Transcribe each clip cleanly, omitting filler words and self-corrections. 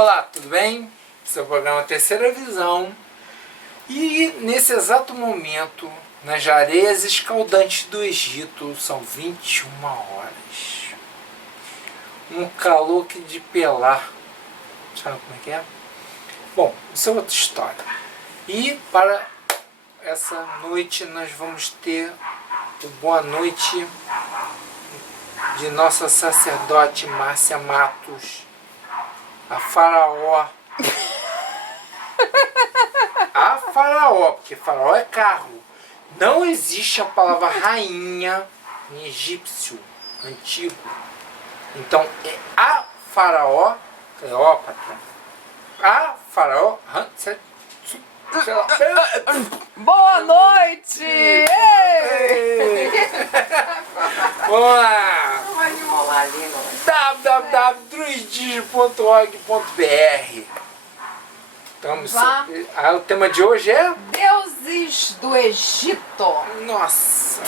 Olá, tudo bem? Esse é o programa Terceira Visão. E nesse exato momento, nas areias escaldantes do Egito, são 21 horas. Um calor que de pelar. Sabe como é que é? Bom, isso é outra história. E para essa noite nós vamos ter o boa noite de nossa sacerdote Márcia Matos, a faraó. A faraó, porque faraó é carro. Não existe a palavra rainha em egípcio antigo. Então é a faraó Cleópatra. A faraó Boa noite! Vamos lá! Vai me enrolar ali, não. www.druidismo.org.br. O tema de hoje é? Deuses do Egito. Nossa!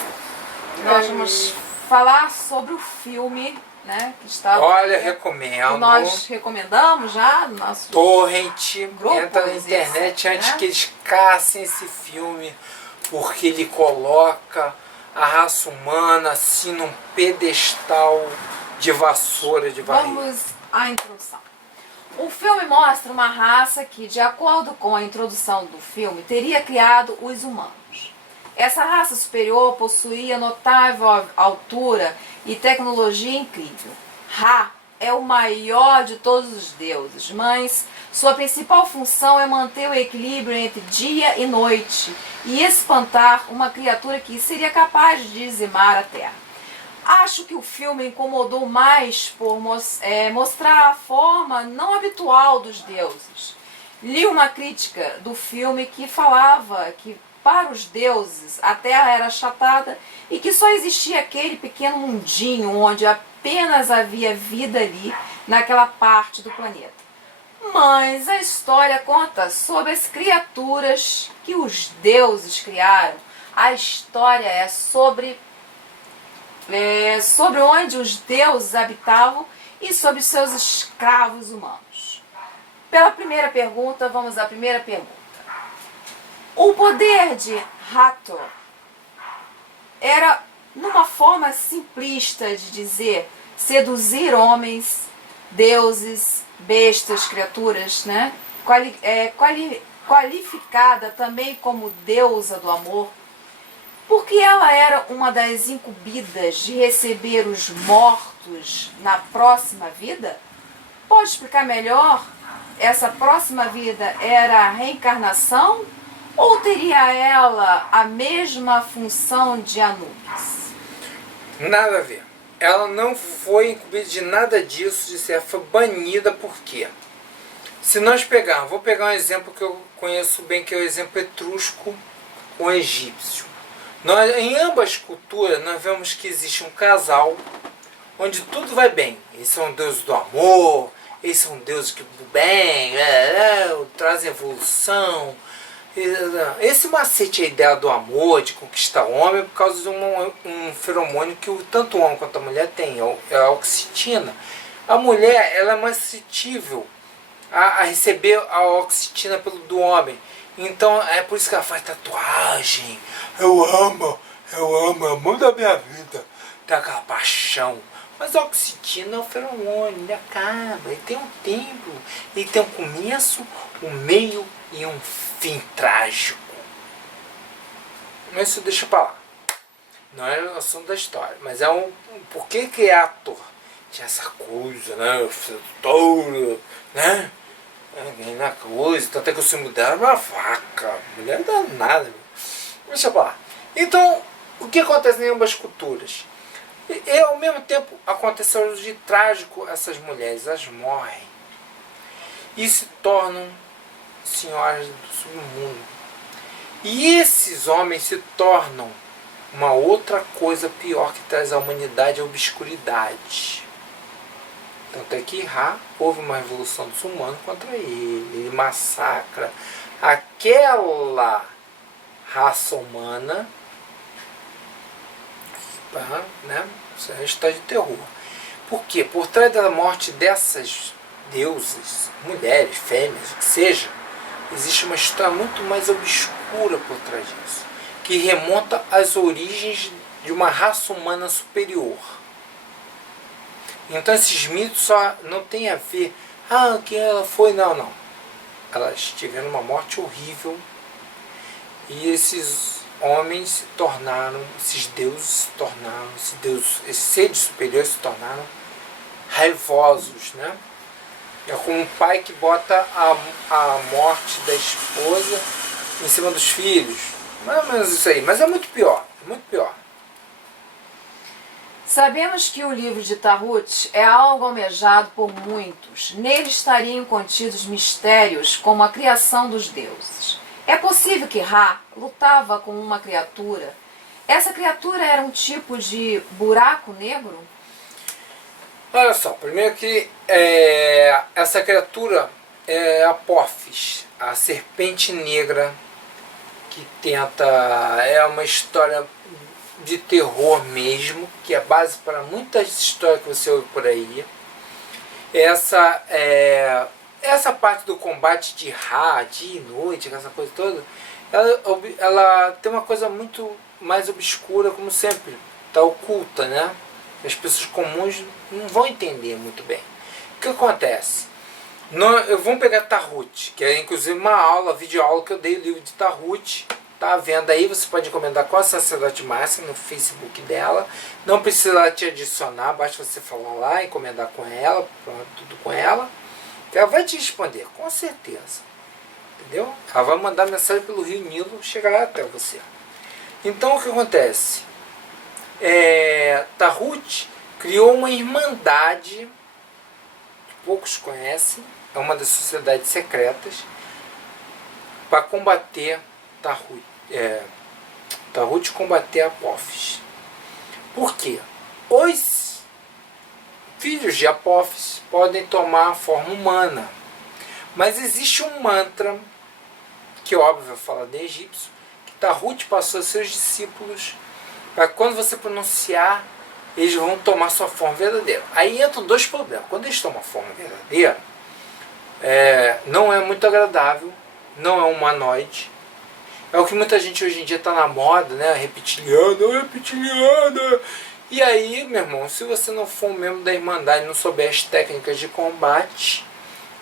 Nós vamos falar sobre o filme, né? Que estava. Olha, que recomendo. nós recomendamos já no nosso Torrent, grupos, entra na internet antes né? que eles caçem esse filme, porque ele coloca a raça humana assim num pedestal de vassoura de varrer. Vamos à introdução. O filme mostra uma raça que, de acordo com a introdução do filme, teria criado os humanos. Essa raça superior possuía notável altura e tecnologia incrível. Ra é o maior de todos os deuses, mas sua principal função é manter o equilíbrio entre dia e noite e espantar uma criatura que seria capaz de dizimar a Terra. Acho que o filme incomodou mais por mostrar a forma não habitual dos deuses. Li uma crítica do filme que falava que para os deuses a Terra era achatada e que só existia aquele pequeno mundinho onde apenas havia vida ali naquela parte do planeta. Mas a história conta sobre as criaturas que os deuses criaram. A história é sobre onde os deuses habitavam e sobre seus escravos humanos. Pela primeira pergunta, vamos à primeira pergunta. O poder de Hathor era, numa forma simplista de dizer, seduzir homens, deuses, bestas, criaturas, né? Qualificada também como deusa do amor, porque ela era uma das incumbidas de receber os mortos na próxima vida? Pode explicar melhor? Essa próxima vida era a reencarnação ou teria ela a mesma função de Anubis? Nada a ver. Ela não foi incumbida de nada disso, ela foi banida por quê? Se nós pegarmos, vou pegar um exemplo que eu conheço bem, que é o exemplo etrusco com egípcio. Em ambas culturas, nós vemos que existe um casal onde tudo vai bem. Eles são deuses do amor, eles são deuses que do bem, trazem evolução. Esse macete, a ideia do amor, de conquistar o homem, é por causa de um feromônio que tanto o homem quanto a mulher tem, é a oxitina. A mulher ela é mais suscetível a receber a oxitina do homem. Então é por isso que ela faz tatuagem. Eu amo o amor da minha vida. Tem aquela paixão. Mas a oxitina é o feromônio, ele acaba, ele tem um tempo, ele tem um começo, um meio e um fim trágico. Mas isso deixa pra lá. Não é o assunto da história, mas é por que é ator? Tinha essa coisa, né? Touro, né? Na coisa, tanto é que o símbolo dela era uma vaca. Mulher não dá nada. Deixa pra lá. Então, o que acontece em ambas culturas? E ao mesmo tempo aconteceu de trágico, essas mulheres, elas morrem e se tornam senhoras do submundo. E esses homens se tornam uma outra coisa pior que traz à humanidade, a obscuridade. Tanto é que Ra houve uma revolução dos humanos contra ele. Ele massacra aquela raça humana, né? Isso é uma história de terror. Por quê? Por trás da morte dessas deuses, mulheres, fêmeas, o que seja, existe uma história muito mais obscura por trás disso, que remonta às origens de uma raça humana superior. Então esses mitos só não tem a ver, que ela foi, não. Elas tiveram uma morte horrível e esses homens se tornaram, esses deuses se tornaram, esses seres superiores se tornaram raivosos, né? É como um pai que bota a morte da esposa em cima dos filhos. Mais ou menos isso aí, mas é muito pior, muito pior. Sabemos que o livro de Tarut é algo almejado por muitos. Nele estariam contidos mistérios como a criação dos deuses. É possível que Ra lutava com uma criatura. Essa criatura era um tipo de buraco negro? Olha só, primeiro que essa criatura é Apophis, a serpente negra que tenta... É uma história de terror mesmo, que é base para muitas histórias que você ouve por aí. Essa parte do combate de Ra, dia e noite, essa coisa toda, ela tem uma coisa muito mais obscura, como sempre, está oculta, né? As pessoas comuns não vão entender muito bem. O que acontece? Vamos pegar Tarut, que é inclusive uma aula, videoaula que eu dei, o livro de Tarut. Tá vendo aí? Você pode encomendar com a Sacerdote Márcia no Facebook dela. Não precisa te adicionar, basta você falar lá, encomendar com ela, tudo com ela. Que ela vai te responder, com certeza. Entendeu? Ela vai mandar mensagem pelo Rio Nilo, chegará até você. Então o que acontece? Tarut criou uma irmandade que poucos conhecem, é uma das sociedades secretas, para combater Tarut combater Apophis. Por quê? Os filhos de Apophis podem tomar a forma humana, mas existe um mantra que óbvio fala de egípcio, que Tarut passou a seus discípulos para quando você pronunciar, eles vão tomar sua forma verdadeira. Aí entram dois problemas. Quando eles tomam a forma verdadeira, não é muito agradável, não é humanoide. É o que muita gente hoje em dia está na moda, né? Reptiliana. E aí, meu irmão, se você não for um membro da Irmandade e não souber as técnicas de combate,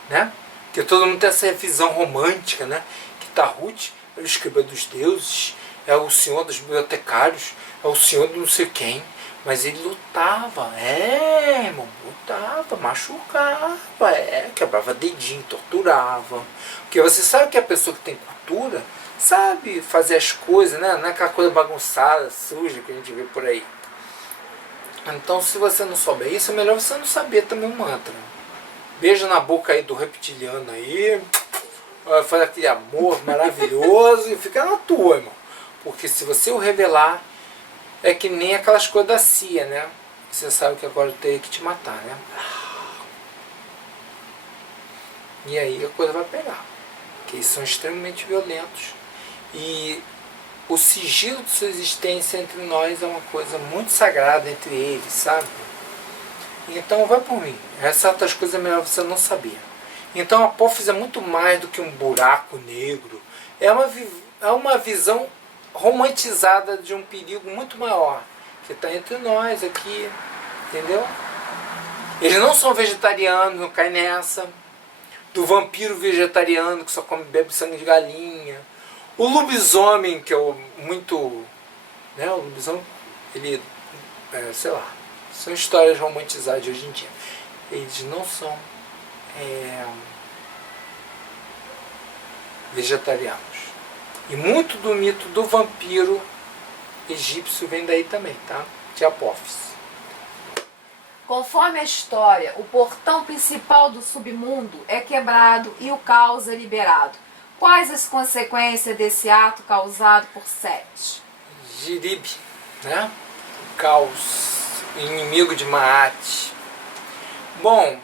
né? Porque todo mundo tem essa visão romântica, né? Que Tarut é o escriba dos deuses, é o senhor dos bibliotecários, é o senhor de não sei quem. Mas ele lutava, irmão, lutava, machucava, quebrava dedinho, torturava. Porque você sabe que a pessoa que tem cultura sabe fazer as coisas, né? Não é aquela coisa bagunçada, suja que a gente vê por aí. Então, se você não souber isso, é melhor você não saber também o mantra. Beijo na boca aí do reptiliano aí, faz aquele amor maravilhoso e fica na tua, irmão. Porque se você o revelar, é que nem aquelas coisas da CIA, né? Você sabe que agora eu tenho que te matar, né? E aí a coisa vai pegar. Porque eles são extremamente violentos. E o sigilo de sua existência entre nós é uma coisa muito sagrada entre eles, sabe? Então vai por mim. Essas outras coisas é melhor você não saber. Então a Apophis é muito mais do que um buraco negro. É uma visão romantizada de um perigo muito maior. Que está entre nós aqui. Entendeu? Eles não são vegetarianos, não caem nessa. Do vampiro vegetariano que só come, bebe sangue de galinha. O lobisomem, que é muito... Né, o lobisomem, ele... sei lá. São histórias romantizadas de hoje em dia. Eles não são vegetarianos. E muito do mito do vampiro egípcio vem daí também, tá? De Apophis. Conforme a história, o portão principal do submundo é quebrado e o caos é liberado. Quais as consequências desse ato causado por Sete? Girib, né? O caos, inimigo de Maat. Bom,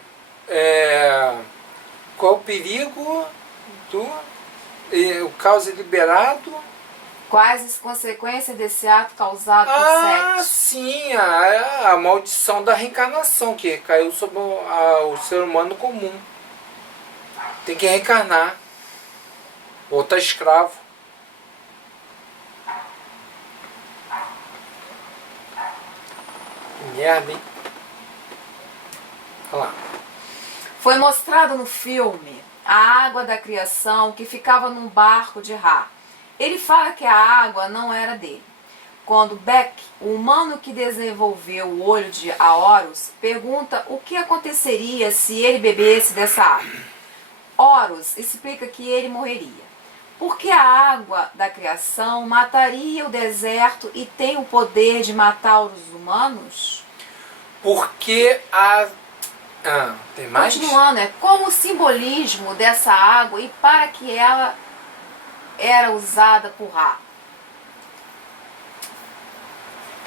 qual o perigo do... o caos é liberado? Quais as consequências desse ato causado por Sete? Sim, a maldição da reencarnação que caiu sobre o ser humano comum. tem que reencarnar. Voltar escravo. Que merda, hein? Olha lá. Foi mostrado no filme a água da criação que ficava num barco de Ra. Ele fala que a água não era dele. Quando Beck, o humano que desenvolveu o olho de Horus, pergunta o que aconteceria se ele bebesse dessa água. Horus explica que ele morreria, porque a água da criação mataria o deserto e tem o poder de matar os humanos? Porque tem mais? Continuando, é como o simbolismo dessa água e para que ela era usada por Ra.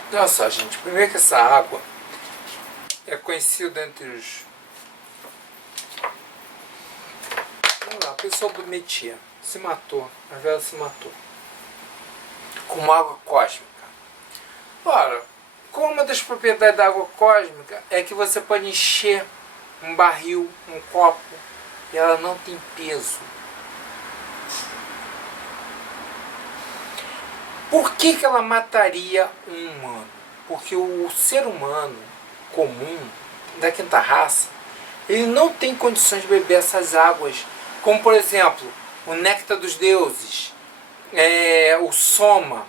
Olha só, gente. Primeiro que essa água é conhecida entre os... Olha lá, a pessoa do métier se matou. A vela se matou. Com água cósmica. Ora, como uma das propriedades da água cósmica é que você pode encher um barril, um copo, e ela não tem peso. Por que ela mataria um humano? Porque o ser humano comum, da quinta raça, ele não tem condições de beber essas águas, como por exemplo, o néctar dos deuses, o soma,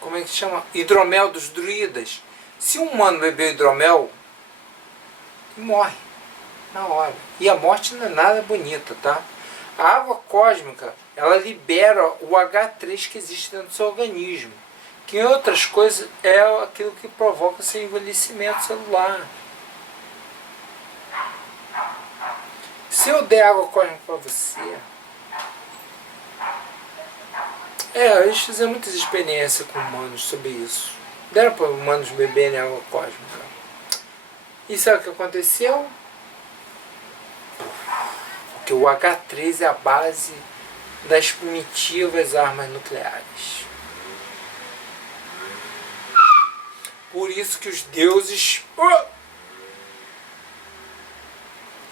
como é que chama? Hidromel dos druidas. Se um humano beber hidromel, ele morre na hora. E a morte não é nada bonita, tá? A água cósmica, ela libera o H3 que existe dentro do seu organismo, que em outras coisas é aquilo que provoca seu envelhecimento celular. Se eu der água cósmica para você... eles fizeram muitas experiências com humanos sobre isso. Deram para humanos beberem água cósmica. E sabe o que aconteceu? Porque o H3 é a base das primitivas armas nucleares. Por isso que os deuses...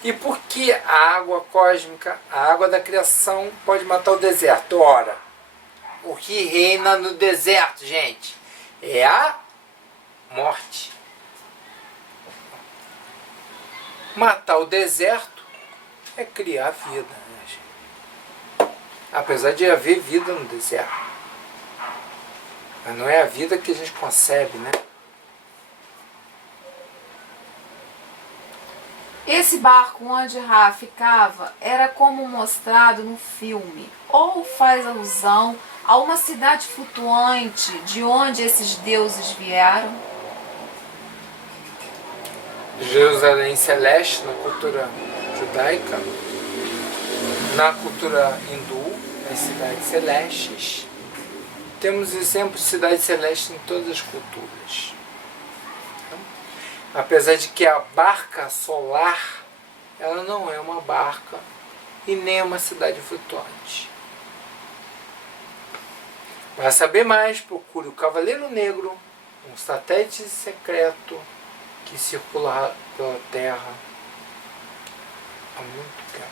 E por que a água cósmica, a água da criação, pode matar o deserto? Ora, o que reina no deserto, gente, é a morte. Matar o deserto é criar vida, né, gente? Apesar de haver vida no deserto. Mas não é a vida que a gente concebe, né? Esse barco onde Ra ficava era como mostrado no filme, ou faz alusão a uma cidade flutuante de onde esses deuses vieram? Jerusalém Celeste, na cultura judaica, na cultura hindu, as cidades celestes. Temos exemplos de cidades celestes em todas as culturas. Apesar de que a barca solar, ela não é uma barca e nem é uma cidade flutuante. Para saber mais, procure o Cavaleiro Negro, um satélite secreto que circula pela Terra há muito tempo.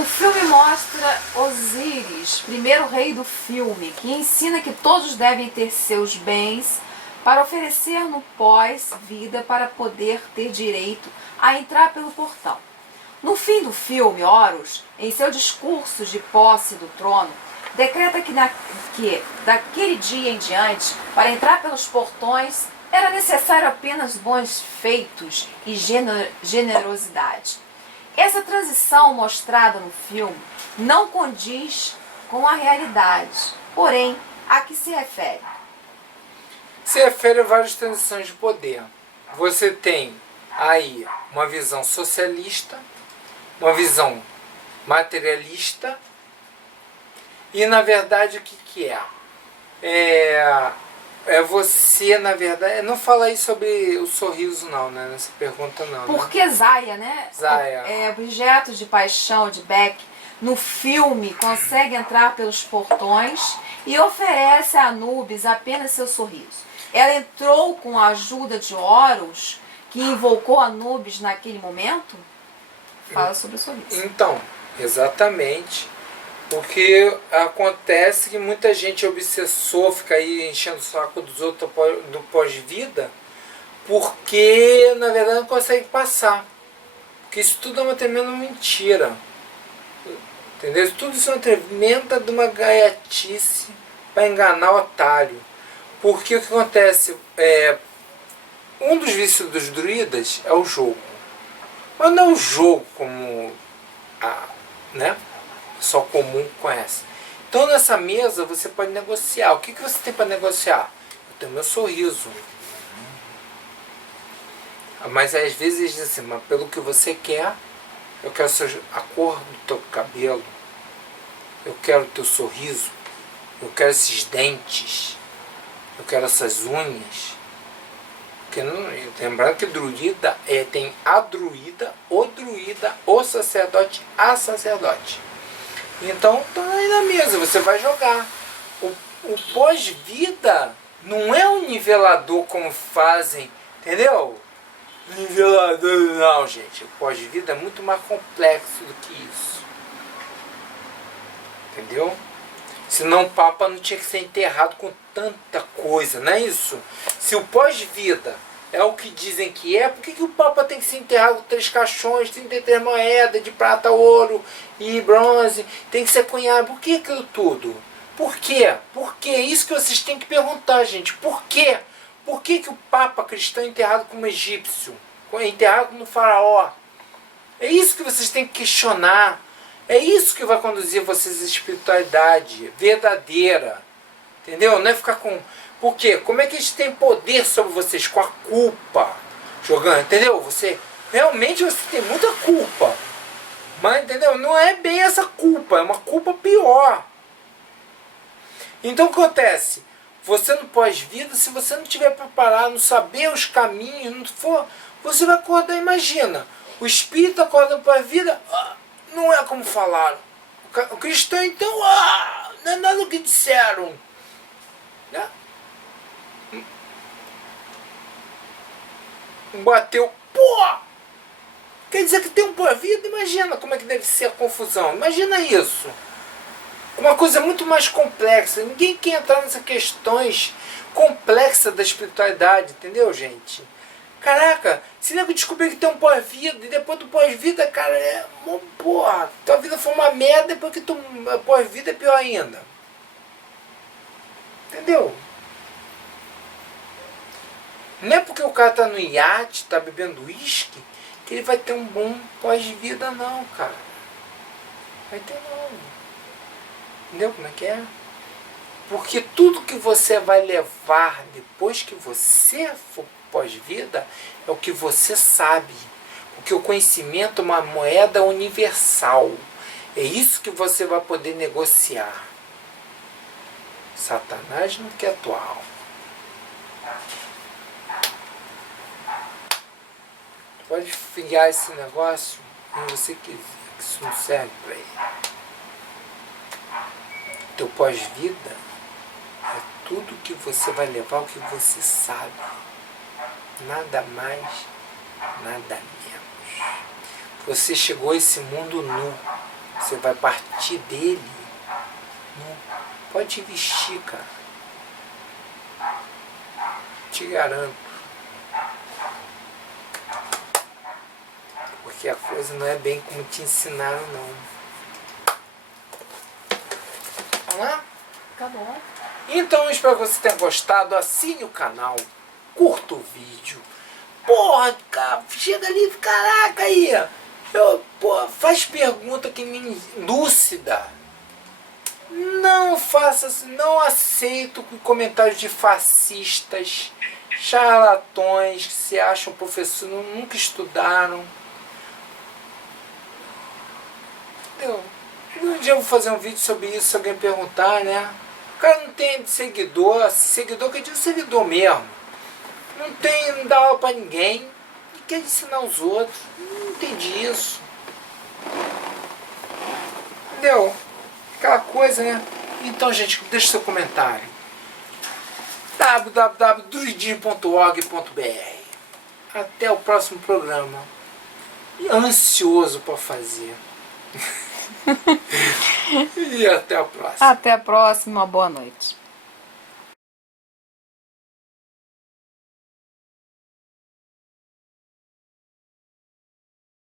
O filme mostra Osíris, primeiro rei do filme, que ensina que todos devem ter seus bens para oferecer no pós-vida para poder ter direito a entrar pelo portão. No fim do filme, Horus, em seu discurso de posse do trono, decreta que daquele dia em diante, para entrar pelos portões, era necessário apenas bons feitos e generosidade. Essa transição mostrada no filme não condiz com a realidade, porém, a que se refere? Se refere a várias transições de poder. Você tem aí uma visão socialista, uma visão materialista, e na verdade o que é? É você, na verdade, não fala aí sobre o sorriso não, né? Nessa pergunta não. Porque Zaya, né? Zaya. É objeto de paixão de Beck, no filme consegue entrar pelos portões e oferece a Anubis apenas seu sorriso. Ela entrou com a ajuda de Horus, que invocou Anubis naquele momento? Fala sobre isso. Então, exatamente. Porque acontece que muita gente é obsessor, fica aí enchendo o saco dos outros do pós-vida, porque na verdade não consegue passar. Porque isso tudo é uma tremenda mentira. Entendeu? Tudo isso é uma tremenda de uma gaiatice para enganar o otário. Porque o que acontece? Um dos vícios dos druidas é o jogo. Mas não é o jogo como né? Só comum conhece. Então nessa mesa você pode negociar. O que você tem para negociar? Eu tenho meu sorriso. Mas às vezes eles dizem assim, mas pelo que você quer, eu quero a cor do teu cabelo, eu quero o teu sorriso, eu quero esses dentes, eu quero essas unhas. Porque lembrando que druida tem a druida, o sacerdote, a sacerdote. Então tá aí na mesa, você vai jogar. O pós-vida não é um nivelador como fazem, entendeu? Nivelador não, gente. O pós-vida é muito mais complexo do que isso. Entendeu? Senão o Papa não tinha que ser enterrado com tanta coisa, não é isso? Se o pós-vida é o que dizem que é, por que o Papa tem que ser enterrado com 3 caixões, 33 moedas de prata, ouro e bronze, tem que ser cunhado? Por que aquilo tudo? Por quê? Por quê? É isso que vocês têm que perguntar, gente. Por quê? Por que o Papa cristão é enterrado como egípcio? É enterrado como faraó? É isso que vocês têm que questionar. É isso que vai conduzir vocês à espiritualidade verdadeira. Entendeu? Não é ficar com... Por quê? Como é que eles têm poder sobre vocês? Com a culpa. Jogando, entendeu? Realmente você tem muita culpa. Mas, entendeu? Não é bem essa culpa. É uma culpa pior. Então, o que acontece? Você no pós-vida, se você não estiver preparado, não saber os caminhos, não for, você vai acordar, imagina. O espírito acorda no pós-vida, não é como falaram. O cristão, então, não é nada do que disseram. Né? Bateu, pô! Quer dizer que tem um pós-vida? Imagina como é que deve ser a confusão. Imagina isso. Uma coisa muito mais complexa. Ninguém quer entrar nessas questões complexas da espiritualidade, entendeu, gente? Caraca, se nego descobrir que tem um pós-vida, e depois do pós-vida, cara, porra, tua vida foi uma merda, depois que tu pós-vida é pior ainda. Entendeu? Não é porque o cara tá no iate, tá bebendo uísque, que ele vai ter um bom pós-vida, não, cara. Vai ter não. Entendeu como é que é? Porque tudo que você vai levar depois que você for pós-vida é o que você sabe. Porque o conhecimento é uma moeda universal. É isso que você vai poder negociar. Satanás não quer tua alma. Pode enfiar esse negócio onde você quiser, que isso não serve para ele. Teu pós-vida é tudo que você vai levar, o que você sabe. Nada mais, nada menos. Você chegou a esse mundo nu. Você vai partir dele nu. Pode te vestir, cara. Te garanto. Porque a coisa não é bem como te ensinaram, não. Vamos lá? Acabou. Então eu espero que você tenha gostado. Assine o canal. Curta o vídeo. Porra, cara, chega ali, caraca aí. Faz pergunta que me lúcida. Não faça assim, não aceito comentários de fascistas, charlatões que se acham professores, nunca estudaram. Entendeu? Um dia eu vou fazer um vídeo sobre isso, se alguém perguntar, né? O cara não tem seguidor quer dizer seguidor mesmo. Não dá aula pra ninguém. E quer ensinar os outros. Não entendi isso. Entendeu? Aquela coisa, né? Então, gente, deixa seu comentário. www.druidinho.org.br. até o próximo programa. E ansioso para fazer. E até a próxima. Até a próxima, boa noite.